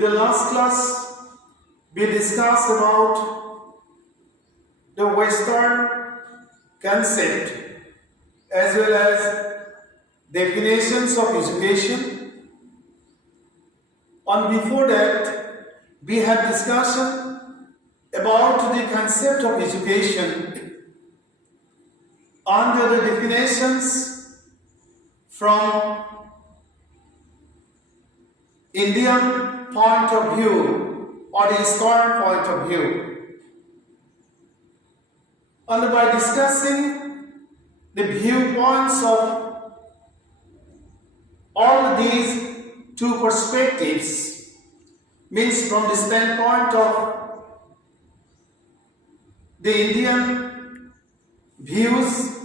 In the last class, we discussed about the Western concept as well as definitions of education. And before that, we had discussion about the concept of education under the definitions from Indian point of view or the Eastern point of view. And by discussing the viewpoints of all these two perspectives, means from the standpoint of the Indian views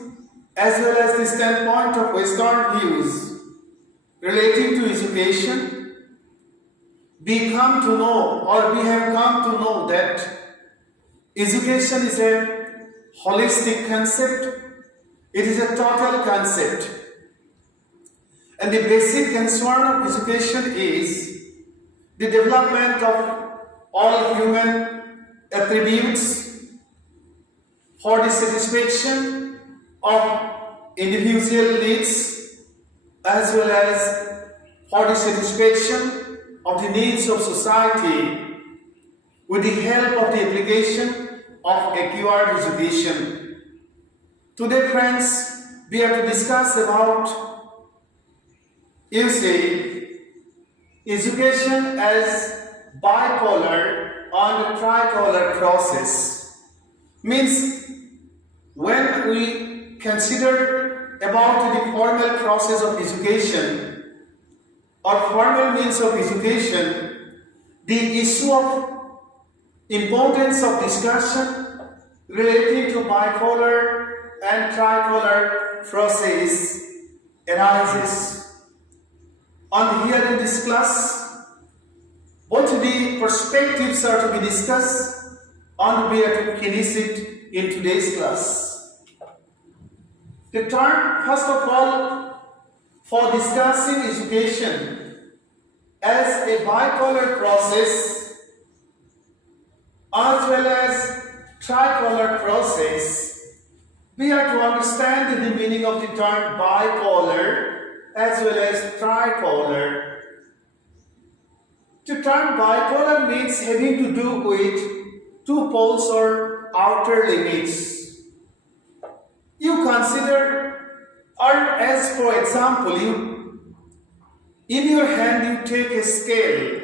as well as the standpoint of Western views relating to education, we have come to know that education is a holistic concept, it is a total concept. And the basic concern of education is the development of all human attributes for the satisfaction of individual needs as well as for the satisfaction of the needs of society with the help of the application of acquired education. Today, friends, we have to discuss about, education as bipolar and tripolar process. Means when we consider about the formal process of education or formal means of education, the issue of importance of discussion relating to bipolar and tripolar process arises. And here in this class, both the perspectives are to be discussed and we are to finish it in today's class. The term, first of all, for discussing education as a bipolar process as well as tripolar process, we have to understand the meaning of the term bipolar as well as tripolar. The term bipolar means having to do with two poles or outer limits. You consider, or as for example, in your hand you take a scale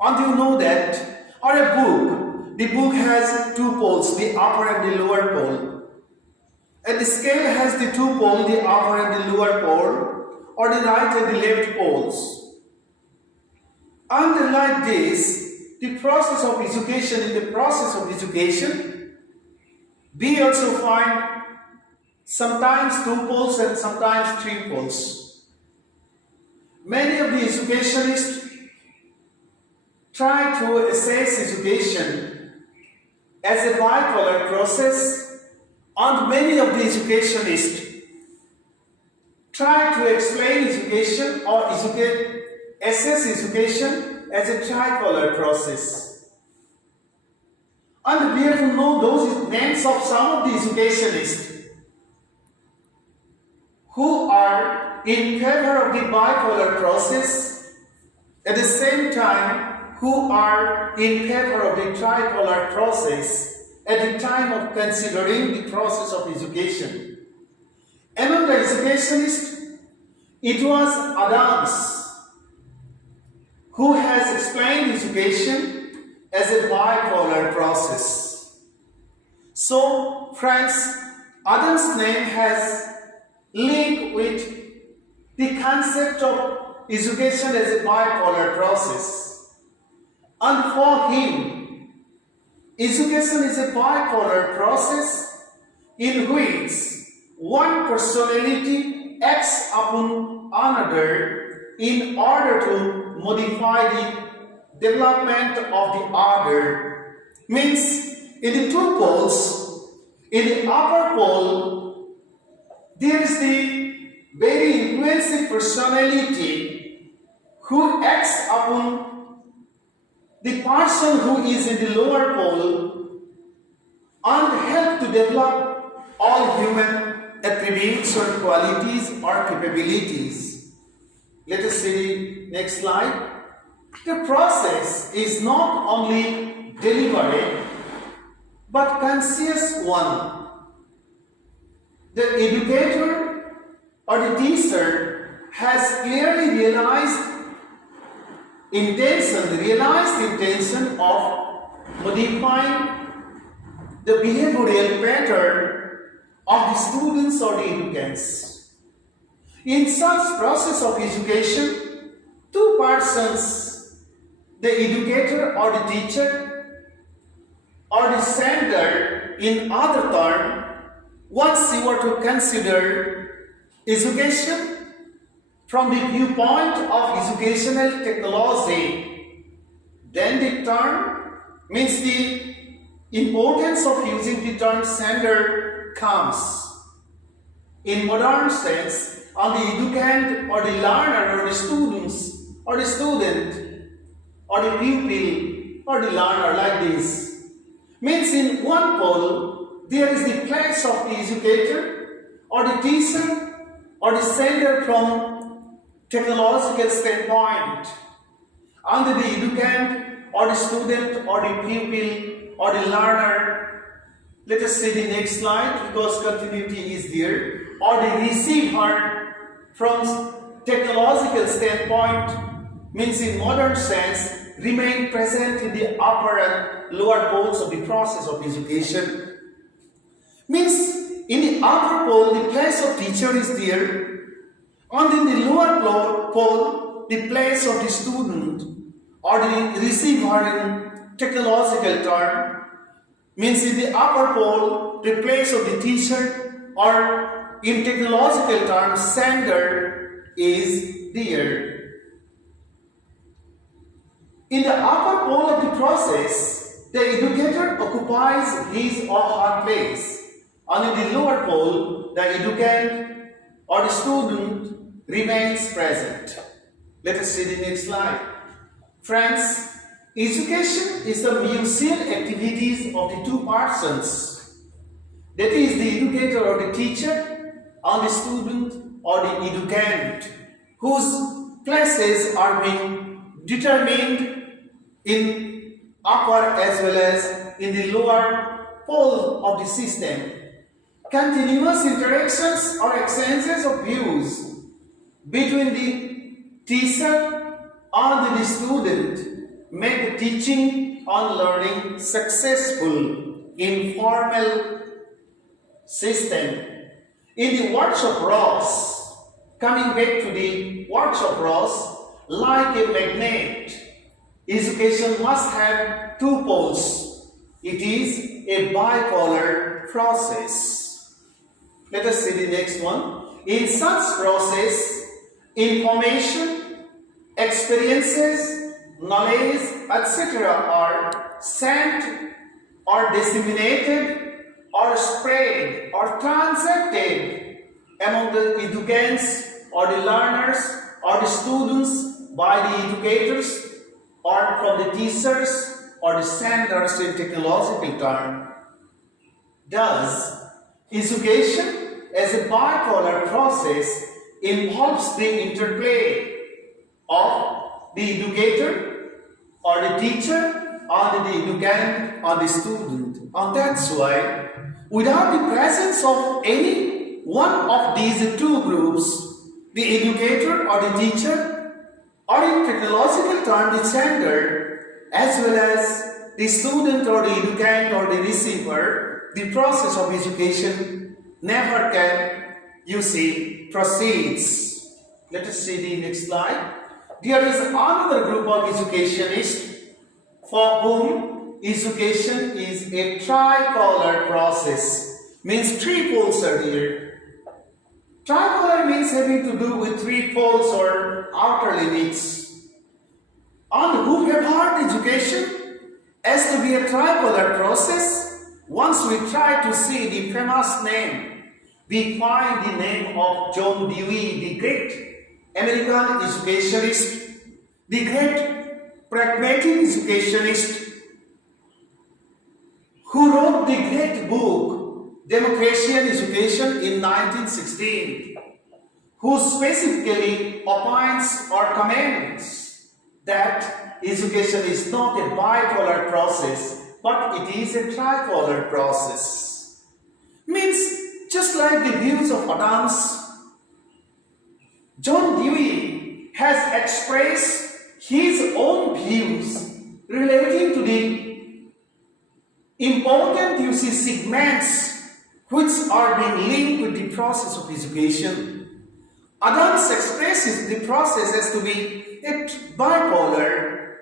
and you know that, or a book, the book has two poles, the upper and the lower pole. And the scale has the two poles, the upper and the lower pole, or the right and the left poles. And like this, the process of education, in the process of education, we also find sometimes two poles and sometimes three poles. Many of the educationists try to assess education as a bipolar process, and many of the educationists try to explain education or assess education as a tripolar process. And we have to know those names of some of the educationists who are in favor of the bipolar process, at the same time who are in favor of the tripolar process at the time of considering the process of education. Among the educationists, it was Adams who has explained education as a bipolar process. So, friends, Adams' name has link with the concept of education as a bipolar process. And for him, education is a bipolar process in which one personality acts upon another in order to modify the development of the other. Means in the two poles, in the upper pole, there is the very influential personality who acts upon the person who is in the lower pole and help to develop all human attributes or qualities or capabilities. Let us see next slide. The process is not only deliberate but conscious one. The educator or the teacher has clearly realized intention of modifying the behavioral pattern of the students or the educants. In such process of education, two persons, the educator or the teacher or the sender, in other term, once you were to consider education from the viewpoint of educational technology, then the term means the importance of using the term sender comes. In modern sense, on the educand or the learner or the students or the student or the pupil or the learner, like this. Means in one pole, there is the place of the educator or the teacher or the sender from technological standpoint. Under the educand or the student or the pupil or the learner, let us see the next slide because continuity is there, or the receiver from technological standpoint, means in modern sense remain present in the upper and lower poles of the process of education. Means in the upper pole the place of teacher is there, and in the lower pole the place of the student or the receiver in technological term. Means in the upper pole the place of the teacher, or in technological terms sender is there. In the upper pole of the process, the educator occupies his or her place, and in the lower pole, the educand or the student remains present. Let us see the next slide. Friends, education is the mutual activities of the two persons. That is the educator or the teacher and the student or the educand, whose places are being determined in upper as well as in the lower pole of the system. Continuous interactions or exchanges of views between the teacher and the student make the teaching and learning successful in formal system. In the workshop Ross, coming back to the workshop Ross, like a magnet, education must have two poles. It is a bipolar process. Let us see the next one. In such process, information, experiences, knowledge, etc. are sent or disseminated or spread or transacted among the educants or the learners or the students by the educators or from the teachers or the senders in technological term. Thus, education as a bipolar process involves the interplay of the educator or the teacher or the educand or the student. And that's why, without the presence of any one of these two groups, the educator or the teacher, or in technological term the sender, as well as the student or the educand or the receiver, the process of education never can, proceeds. Let us see the next slide. There is another group of educationists for whom education is a tripolar process. Means three poles are there. Tripolar means having to do with three poles or outer limits. And who have heard education as to be a tripolar process, once we try to see the famous name, we find the name of John Dewey, the great American educationist, the great pragmatic educationist who wrote the great book Democracy and Education in 1916, who specifically opines or comments that education is not a bipolar process, but it is a tripolar process. Means, just like the views of Adams, John Dewey has expressed his own views relating to the important segments which are being linked with the process of education. Adams expresses the process as to be a bipolar,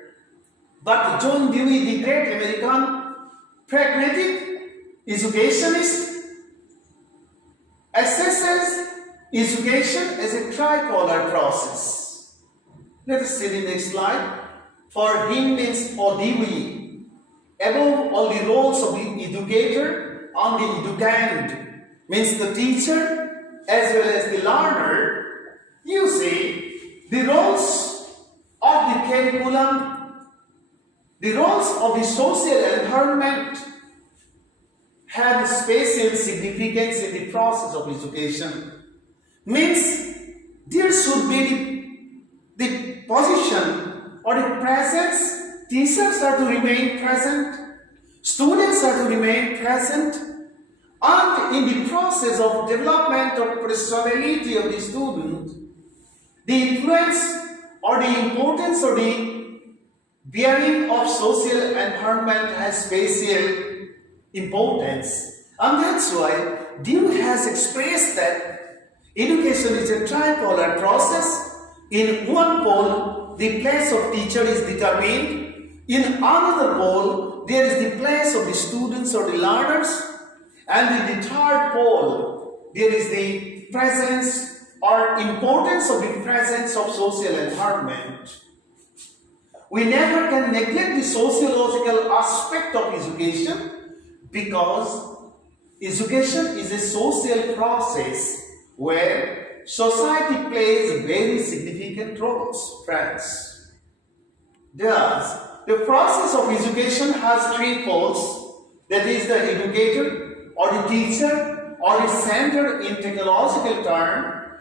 but John Dewey, the great American pragmatic educationist, assesses education as a tripolar process. Let us see the next slide. For him means for Dewey, above all the roles of the educator and the educand, means the teacher as well as the learner. You see, the roles of the curriculum, the roles of the social environment have special significance in the process of education. Means there should be the position or the presence. Teachers are to remain present, students are to remain present, and in the process of development of personality of the student, the influence or the importance or the bearing of social environment has special importance. And that's why Dewey has expressed that education is a tripolar process. In one pole, the place of teacher is determined. In another pole, there is the place of the students or the learners. And in the third pole, there is the presence or importance of the presence of social environment. We never can neglect the sociological aspect of education, because education is a social process where society plays very significant roles, friends. Thus, the process of education has three poles, that is the educator or the teacher or the center in technological term,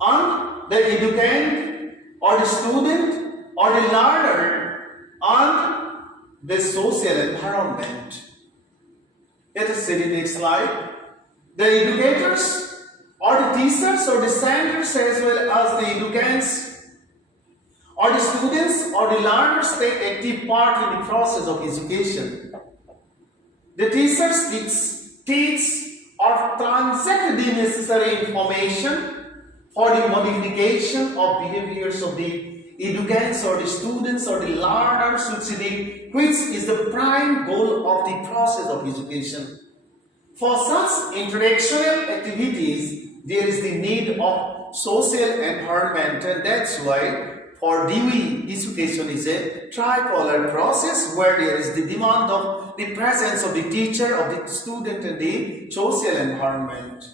and the educand or the student or the learner, and the social environment. Let us see the next slide. The educators or the teachers or the centers as well as the educands or the students or the learners take active part in the process of education. The teachers teach or transact the necessary information for the modification of behaviors of the educants or the students or the learners, which is the prime goal of the process of education. For such intellectual activities, there is the need of social environment, and that's why for Dewey, education is a tripolar process where there is the demand of the presence of the teacher, of the student, and the social environment.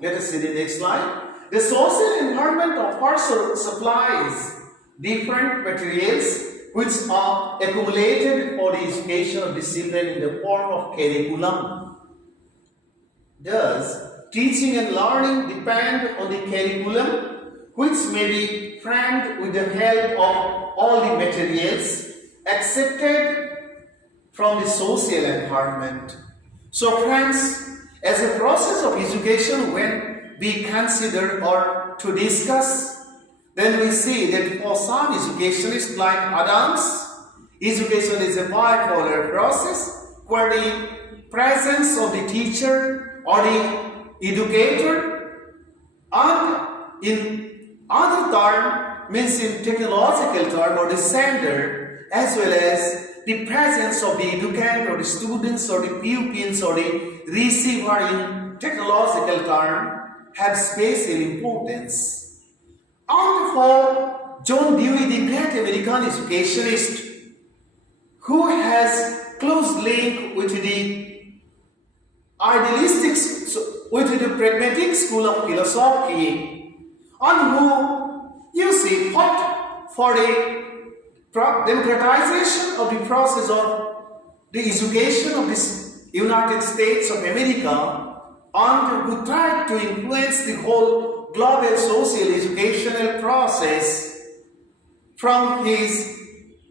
Let us see the next slide. The social environment of course supplies different materials which are accumulated for the education of the children in the form of curriculum. Thus, teaching and learning depend on the curriculum, which may be framed with the help of all the materials accepted from the social environment. So friends, as a process of education, when we consider or to discuss, then we see that for some educationists like Adams, education is a bipolar process where the presence of the teacher or the educator, and in other term means in technological term or the sender, as well as the presence of the educand or the students or the pupils or the receiver in technological term have special importance. And for John Dewey, the great American educationist, who has close link with the idealistic, with the pragmatic school of philosophy, and who, you see, fought for the democratization of the process of the education of the United States of America, and who tried to influence the whole global social educational process from his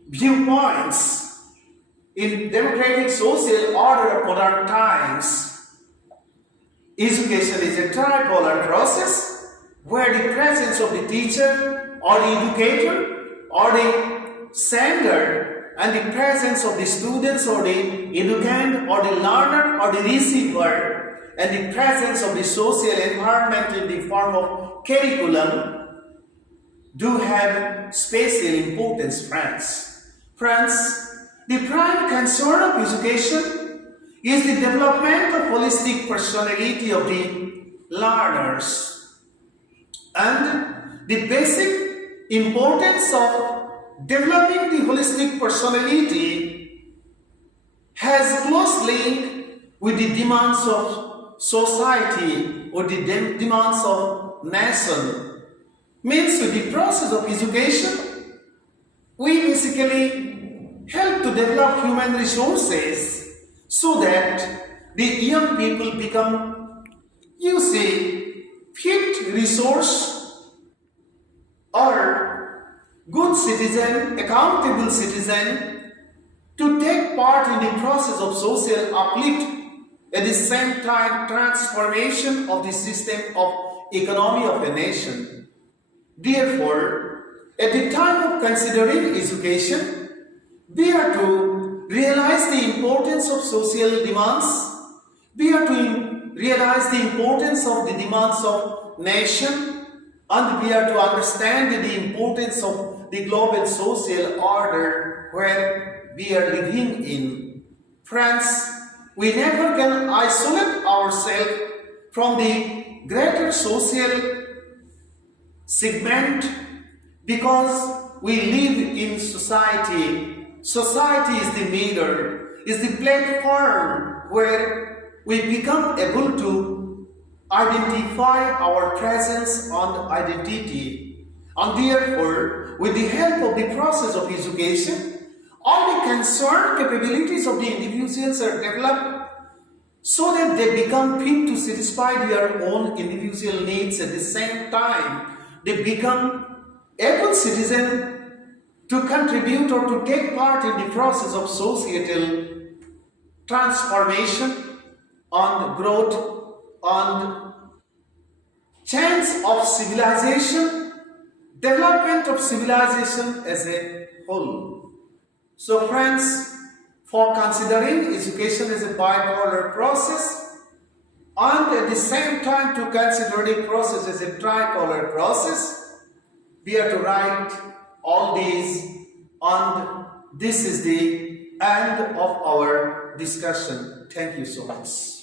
viewpoints in democratic social order of modern times. Education is a tripolar process where the presence of the teacher or the educator or the sender and the presence of the students or the educand or the learner or the receiver and the presence of the social environment in the form of curriculum do have special importance, friends. Friends, the prime concern of education is the development of holistic personality of the learners. And the basic importance of developing the holistic personality has close link with the demands of society or the demands of nation. Means with the process of education, we basically help to develop human resources so that the young people become, fit resource or good citizen, accountable citizen to take part in the process of social uplift, at the same time transformation of the system of economy of a nation. Therefore, at the time of considering education, we are to realize the importance of social demands. We are to realize the importance of the demands of nation, and we are to understand the importance of the global social order where we are living in. Friends, we never can isolate ourselves from the greater social segment because we live in society. Society is the mirror, is the platform where we become able to identify our presence and identity. And therefore, with the help of the process of education, all the concerned capabilities of the individuals are developed so that they become fit to satisfy their own individual needs. At the same time, they become able citizens to contribute or to take part in the process of societal transformation and growth and change of civilization, development of civilization as a whole. So friends, for considering education as a bipolar process and at the same time to consider the process as a tripolar process, we are to write all these, and this is the end of our discussion. Thank you so much.